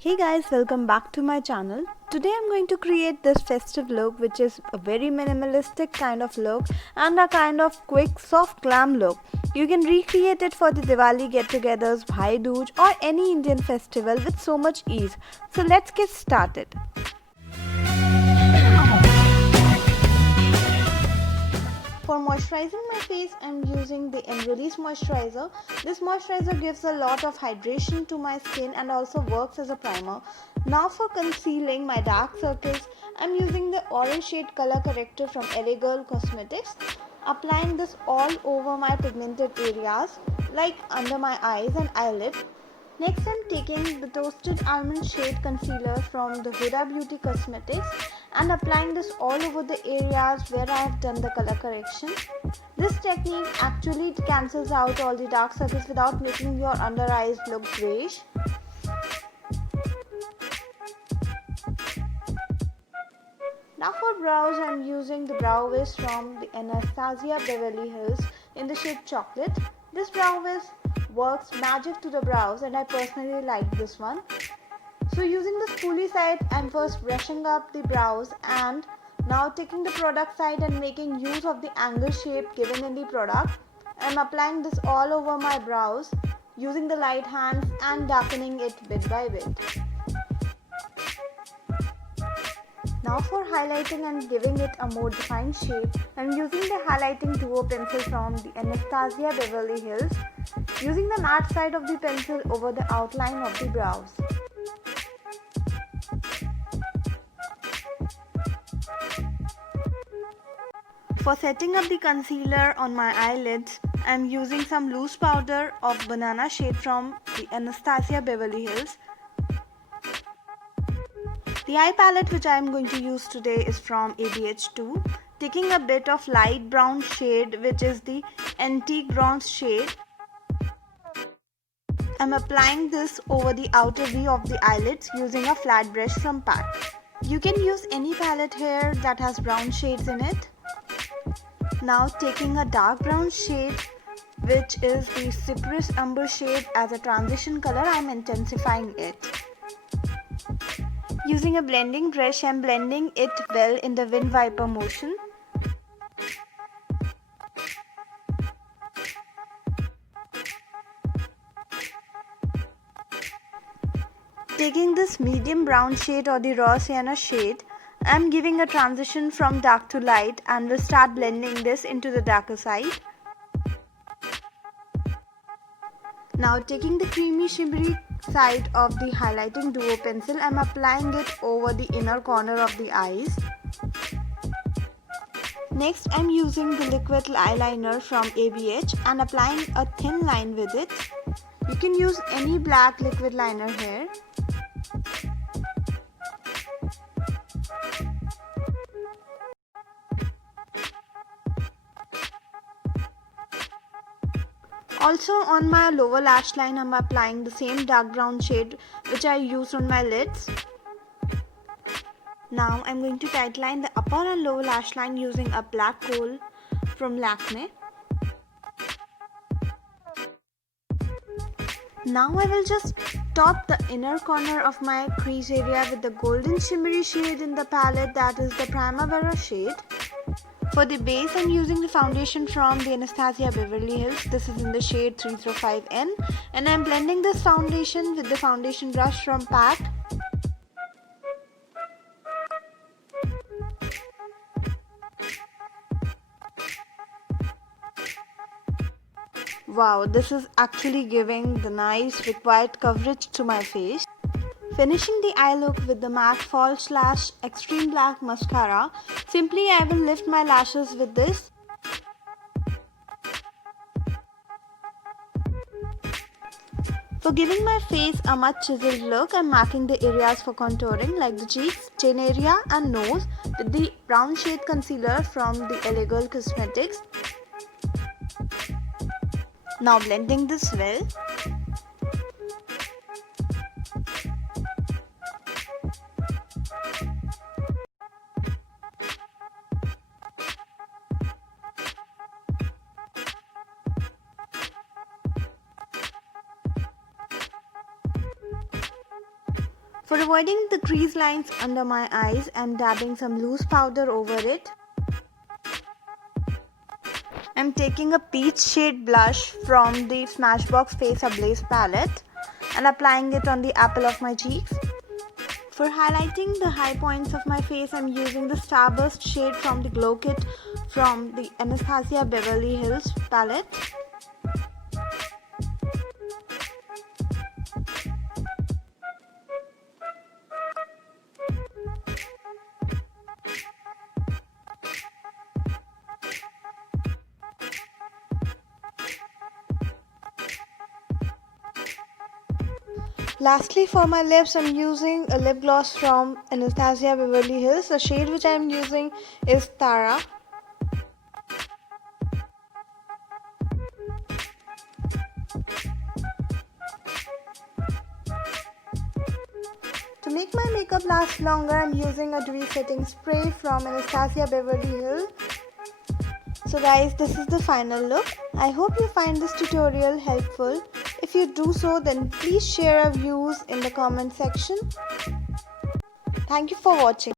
Hey guys, welcome back to my channel. Today I'm going to create this festive look, which is a very minimalistic kind of look and a kind of quick soft glam look. You can recreate it for the Diwali get-togethers, Bhai Dooj or any Indian festival with so much ease. So let's get started. For moisturizing my face, I'm using the Release moisturizer. This moisturizer gives a lot of hydration to my skin and also works as a primer. Now for concealing my dark circles, I'm using the orange shade color corrector from LA Girl Cosmetics. Applying this all over my pigmented areas like under my eyes and eyelid. Next, I'm taking the Toasted Almond Shade Concealer from the Huda Beauty Cosmetics and applying this all over the areas where I have done the color correction. This technique actually cancels out all the dark circles without making your under eyes look grayish. Now for brows, I'm using the brow wiz from the Anastasia Beverly Hills in the shade Chocolate. This brow wiz works magic to the brows and I personally like this one. So using the spoolie side, I'm first brushing up the brows and now taking the product side and making use of the angle shape given in the product. I'm applying this all over my brows using the light hands and darkening it bit by bit. Now for highlighting and giving it a more defined shape, I'm using the highlighting duo pencil from the Anastasia Beverly Hills, using the matte side of the pencil over the outline of the brows. For setting up the concealer on my eyelids, I'm using some loose powder of banana shade from the Anastasia Beverly Hills. The eye palette which I am going to use today is from ABH2. Taking a bit of light brown shade, which is the antique bronze shade. I'm applying this over the outer V of the eyelids using a flat brush from PAC. You can use any palette here that has brown shades in it. Now taking a dark brown shade, which is the Cypress Umber shade, as a transition color, I'm intensifying it. Using a blending brush, I'm blending it well in the Wind Viper motion. Taking this medium brown shade or the raw sienna shade, I'm giving a transition from dark to light and will start blending this into the darker side. Now taking the creamy shimmery side of the highlighting duo pencil, I'm applying it over the inner corner of the eyes. Next, I'm using the liquid eyeliner from ABH and applying a thin line with it. You can use any black liquid liner here. Also on my lower lash line, I'm applying the same dark brown shade which I used on my lids. Now I'm going to tightline the upper and lower lash line using a black kohl from Lakme. Now I will just top the inner corner of my crease area with the golden shimmery shade in the palette, that is the Primavera shade. For the base, I'm using the foundation from the Anastasia Beverly Hills. This is in the shade 305N and I'm blending this foundation with the foundation brush from PAC. Wow, this is actually giving the nice required coverage to my face. Finishing the eye look with the MAC False Lash Extreme Black Mascara. Simply I will lift my lashes with this. For giving my face a much chiseled look, I'm marking the areas for contouring like the cheeks, chin area and nose with the brown shade concealer from the LA Girl Cosmetics. Now blending this well. For avoiding the crease lines under my eyes, I'm dabbing some loose powder over it. I'm taking a peach shade blush from the Smashbox Face Ablaze palette and applying it on the apple of my cheeks. For highlighting the high points of my face, I'm using the Starburst shade from the Glow Kit from the Anastasia Beverly Hills palette. Lastly, for my lips, I'm using a lip gloss from Anastasia Beverly Hills. The shade which I'm using is Tara. To make my makeup last longer, I'm using a dewy setting spray from Anastasia Beverly Hills. So guys, this is the final look. I hope you find this tutorial helpful. If you do so, then please share your views in the comment section. Thank you for watching.